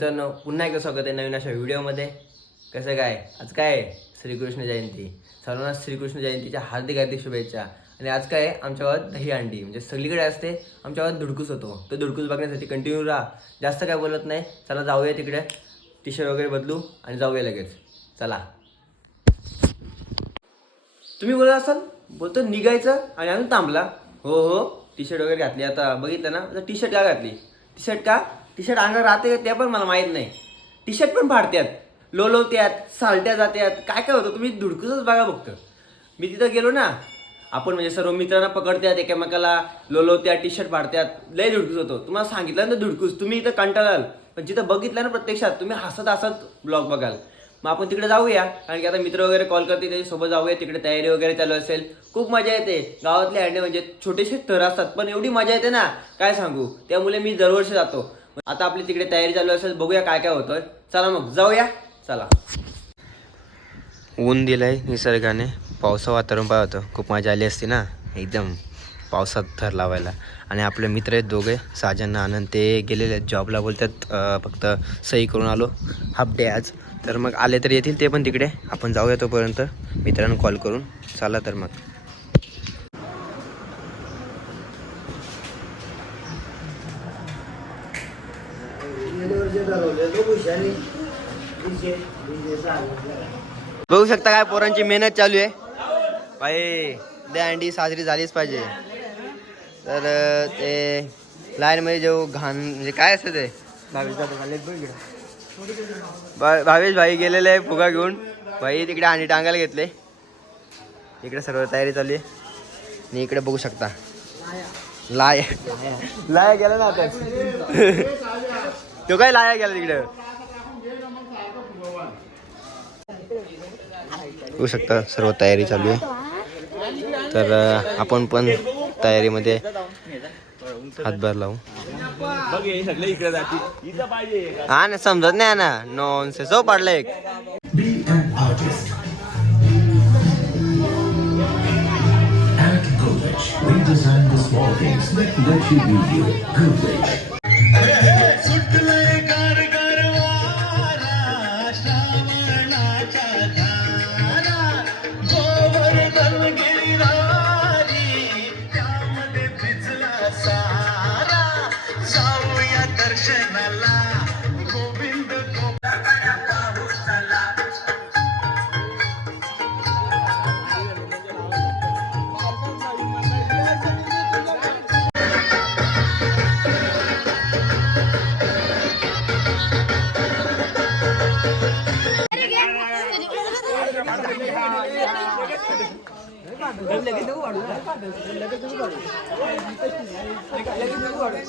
मित्रांनो पुन्हा एकदा स्वागत आहे नवीन अशा व्हिडिओमध्ये. कसं काय? आज काय आहे? श्रीकृष्ण जयंती. सर्वांना श्रीकृष्ण जयंतीच्या हार्दिक हार्दिक शुभेच्छा. आणि आज काय आहे? आमच्या गावात दही अंडी. म्हणजे सगळीकडे असते आमच्या गावात धुडकूस होतो. तो धुडकूस बघण्यासाठी कंटिन्यू राहा. जास्त काय बोलत नाही. चला जाऊया तिकडे. टी शर्ट वगैरे बदलू आणि जाऊया लगेच. चला. तुम्ही बोलत असाल? बोलतो निघायचं आणि अजून थांबला. हो हो. टी शर्ट वगैरे घातली. आता बघितलं ना? टी शर्ट का घातली? टी शर्ट का? टी शर्ट अंगावर राहते त्या ते पण मला माहीत नाही. टी शर्ट पण फाडत्यात. लोलवत्यात सालट्या जात्यात. काय काय होतं तुम्ही धुडकूसच बघा फक्त. मी तिथं गेलो ना आपण म्हणजे सर्व मित्रांना पकडत्यात एकमेकाला लोलवत्या टी शर्ट फाडत्यात. लय धुडकूस होतो. तुम्हाला सांगितलं ना धुडकूस तुम्ही इथं कंटाळाल. पण जिथं बघितलं ना प्रत्यक्षात तुम्ही हसत हसत ब्लॉग बघाल. मग आपण तिकडे जाऊया कारण की आता मित्र वगैरे कॉल करते त्याच्यासोबत जाऊया. तिकडे तयारी वगैरे चालू असेल. खूप मजा येते. गावातले हँडे म्हणजे छोटेसे थर असतात पण एवढी मजा येते ना. काय सांगू? त्यामुळे मी दरवर्षी जातो. आता आपली तिकडे तयारी चालू असेल बघूया काय काय होतंय. चला मग जाऊया. चला. ऊन दिलंय निसर्गाने. पावसा वातावरण पाहिजे होतं. खूप मजा आली असती ना? एकदम पावसात थर लावायला. आणि आपले मित्र आहेत दोघे साजन आनंद ते गेलेले आहेत जॉबला बोलतात फक्त सही करून आलो. हाफ डे आज. तर मग आले तर येतील ते पण तिकडे. आपण जाऊया तोपर्यंत. मित्रांनो कॉल करून. चला तर मग. बघू शकता काय पोरांची मेहनत चालू आहे. भाई द्या अंडी साजरी झालीच पाहिजे. तर ते लाईनमध्ये जो घाण म्हणजे काय असतं ते? भा- भावेश भाई गेलेले आहे फुगा घेऊन. भाई तिकडे अंडी टांगायला घेतले. इकडे सर्व तयारी चालू आहे. आणि इकडे बघू शकता. लाय लाया गेला ना आता. तो काय लाया गेला तिकडे. होऊ शकतं सर्व तयारी चालू आहे. तर आपण पण तयारीमध्ये हातभार लावू. हा ना समजत नाही ना. नॉन सो हो, पाडलं एक. Design the section alive.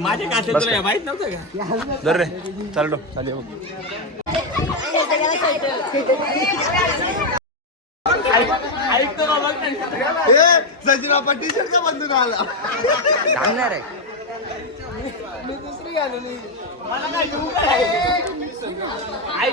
माझ्या काचेत तुला हे माहीत नव्हतं का? दर रे चाललो चालू ऐकतो का ना. सचिन आपण टी शर्ट का बंधून आला सांगणार आहे. मी दुसरी घालू मला काय घेऊ काय?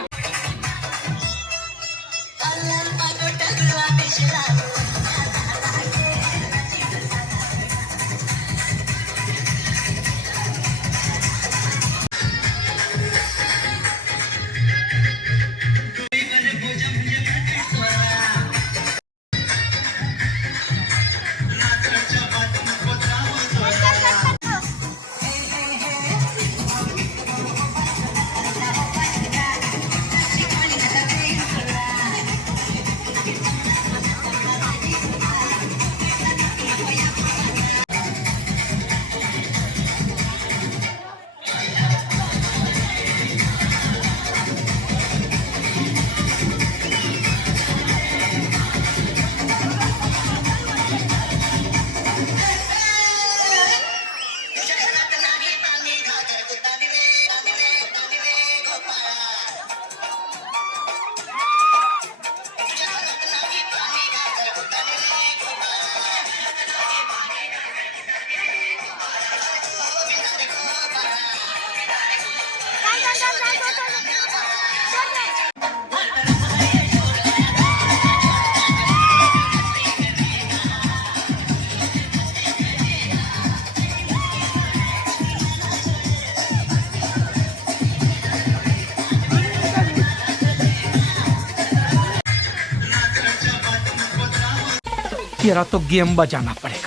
જરા તો ગેમ બજાના પડે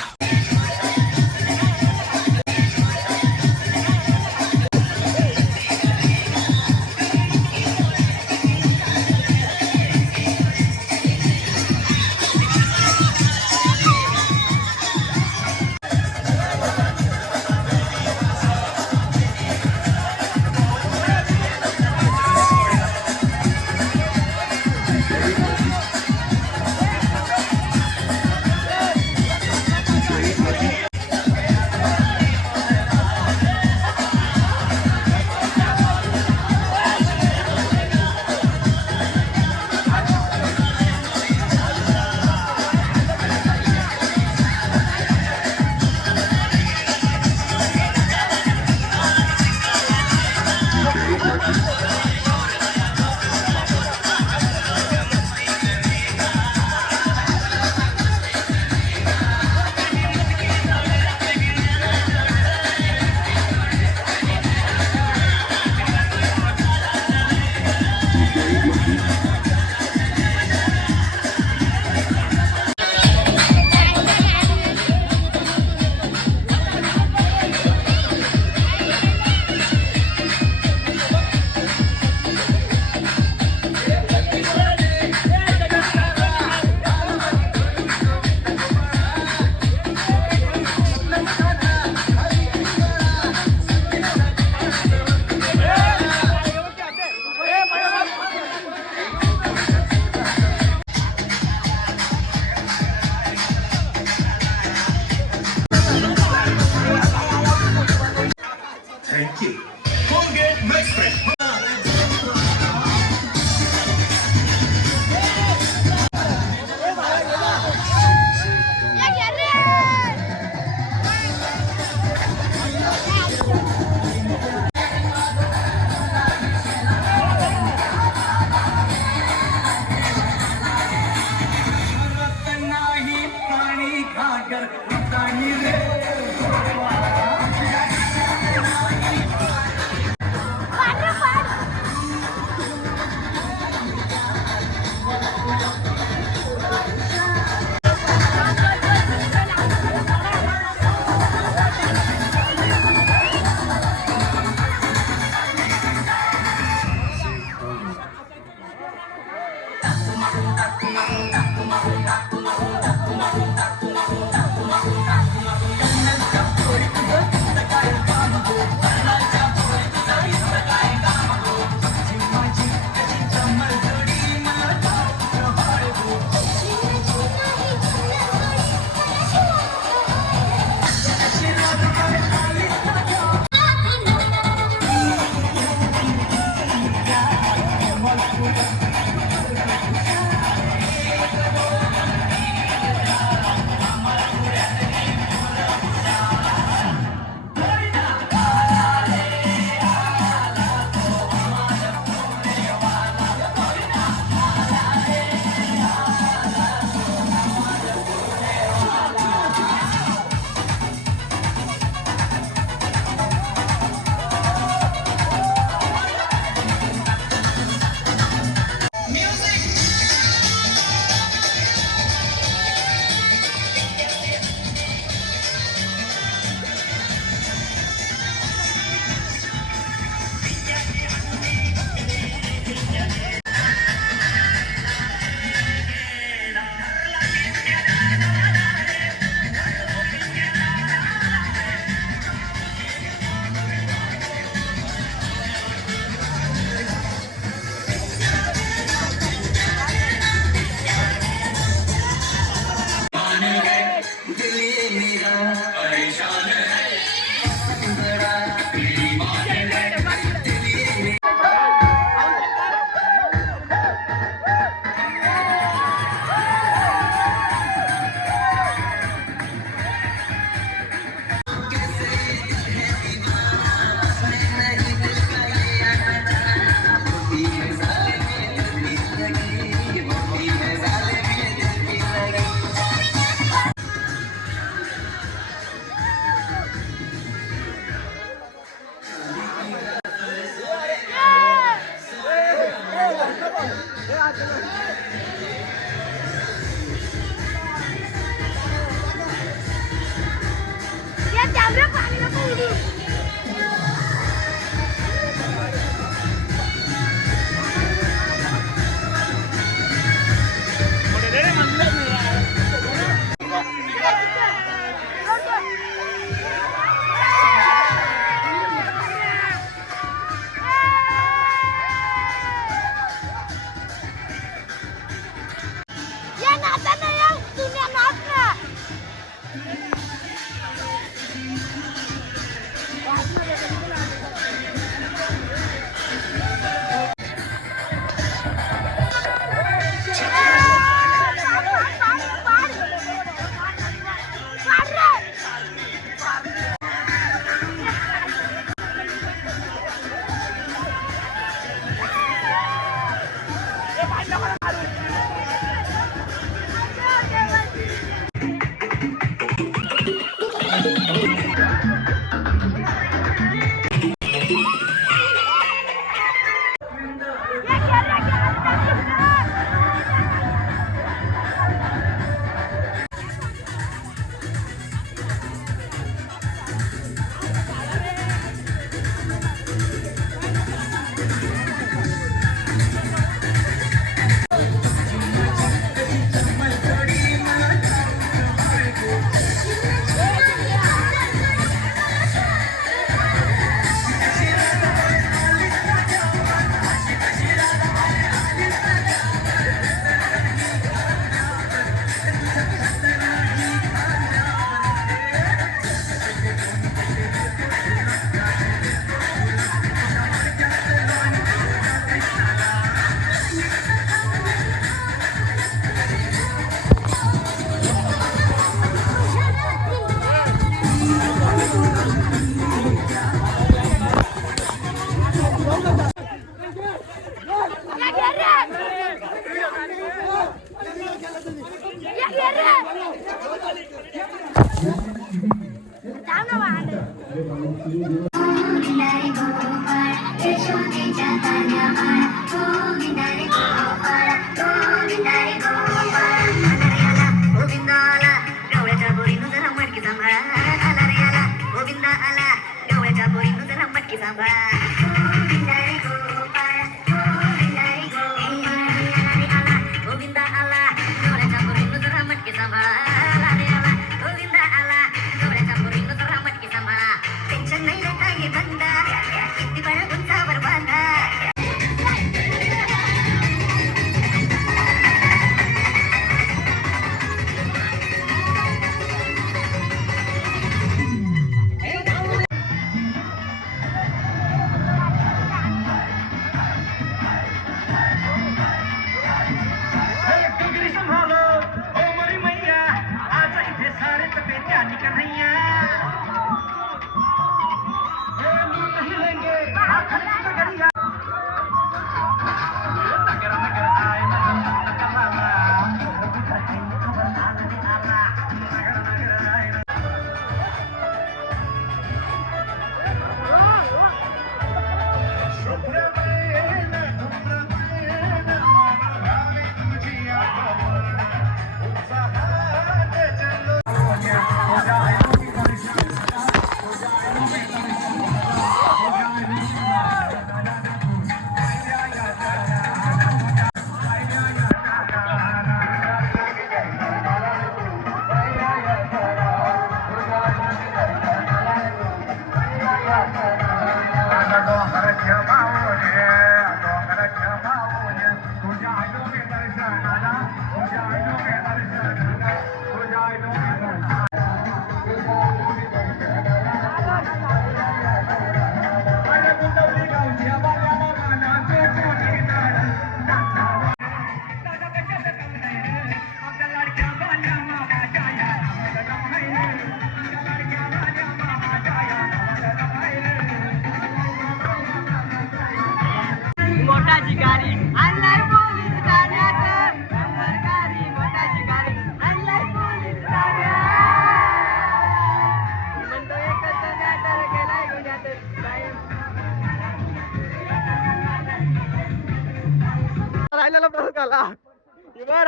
Rastani'yle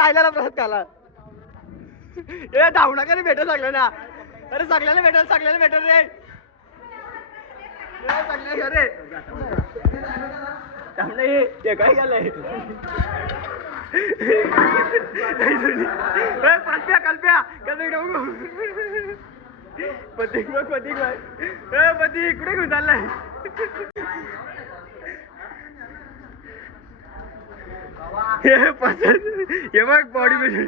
राहिला प्रसाद आला ए धावणा का रे भेटत लागलं ना. अरे सगळ्याला भेटल सगळ्याला भेटल रे. ते काय झालंय? कल्प्या कल्प्या कल्प्या पतिक बघ. पतिक बघ पती इकडे घेऊन चाललाय. हे बघ बॉडी बिल्डिंग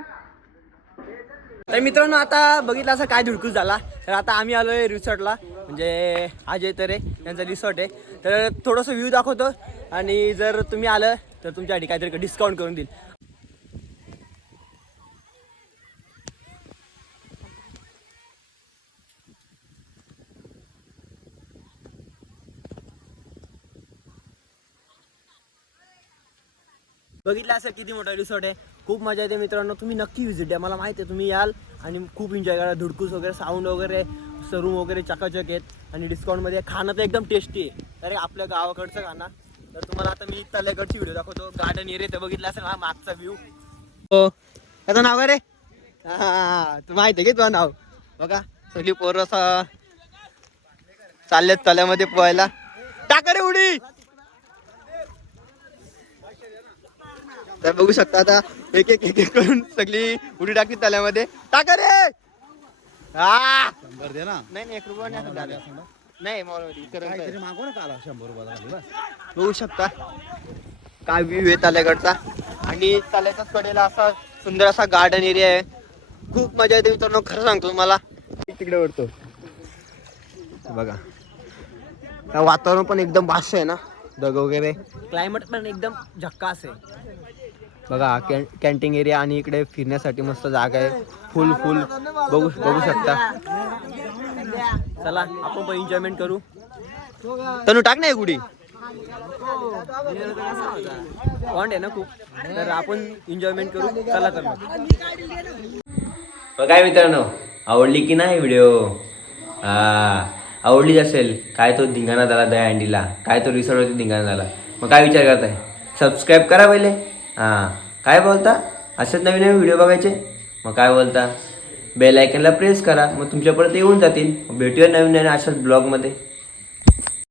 तर मित्रांनो आता बघितलं असं काय धुडकूस झाला. तर आता आम्ही आलोय रिसॉर्टला. म्हणजे अजय तरे यांचा रिसॉर्ट आहे. तर थोडंसं व्ह्यू दाखवतो. आणि जर तुम्ही आलं तर तुमच्यासाठी काहीतरी डिस्काउंट करून देईल. बघितलं असेल किती मोठा रिसॉर्ट आहे. खूप मजा येते मित्रांनो. तुम्ही नक्की व्हिजिट द्या. मला माहिती आहे तुम्ही याल आणि खूप एन्जॉय करा धुडकूस वगैरे साऊंड वगैरे सरूम वगैरे चकाचक आहेत. आणि डिस्काउंटमध्ये खाणं तर एकदम टेस्टी आहे. अरे आपल्या गावाकडचं खाणं. तर तुम्हाला आता मी तल्याकडची व्हिडिओ दाखवतो. गार्डन एरिया ते बघितलं असेल हा मागचा व्ह्यू हो. त्याचं नाव काय रे? हा तू माहिती आहे की तुझं नाव? बघा. सगळी पोरं असं चाललेत तल्यामध्ये पोहायला. टाका रे उडी! तर बघू शकता आता एक एक एक एक करून सगळी उडी टाकली तल्यामध्ये टाका रे! हा शंभर दे ना. नाही नाही एक रुपया नाही मॉलमध्ये इकडं काहीतरी ना काला शंभर रुपयाला खाली बस. बघू शकता. काय व्ह्यू आहे ताल्याकडचा आणि ताल्याच्याच कडेला असा सुंदर असा गार्डन एरिया आहे. खूप मजा येते मित्रांनो खरं सांगतो तुम्हाला. तिकडे वरतो बघा. काय वातावरण पण एकदम भाष्य आहे ना? दग वगैरे? क्लायमेट पण एकदम झक्कास आहे. बघा कॅ कॅन्टीन एरिया आणि इकडे फिरण्यासाठी मस्त जागा आहे. फुल फुल. बघू बघू शकता. चला आपण पण एन्जॉयमेंट करू. तनु टाक नाही एक पॉइंट आहे ना खूप. तर आपण एन्जॉयमेंट करू. चला तर काय मित्रांनो आवडली की नाही व्हिडिओ आवडलीच असेल काय तो धिंगाणा झाला दया अंडीला? काय तो रिसॉर्टवरती धिंगाणा झाला? मग काय विचार करताय? सबस्क्राईब करा पहिले. हां. काय बोलता? असेच नवीन नवीन व्हिडिओ बघायचे? मग काय बोलता? बेल आयकनला प्रेस करा मग तुमच्यापर्यंत येऊन जातील. मग भेटूया नवीन नवीन अशाच ब्लॉगमध्ये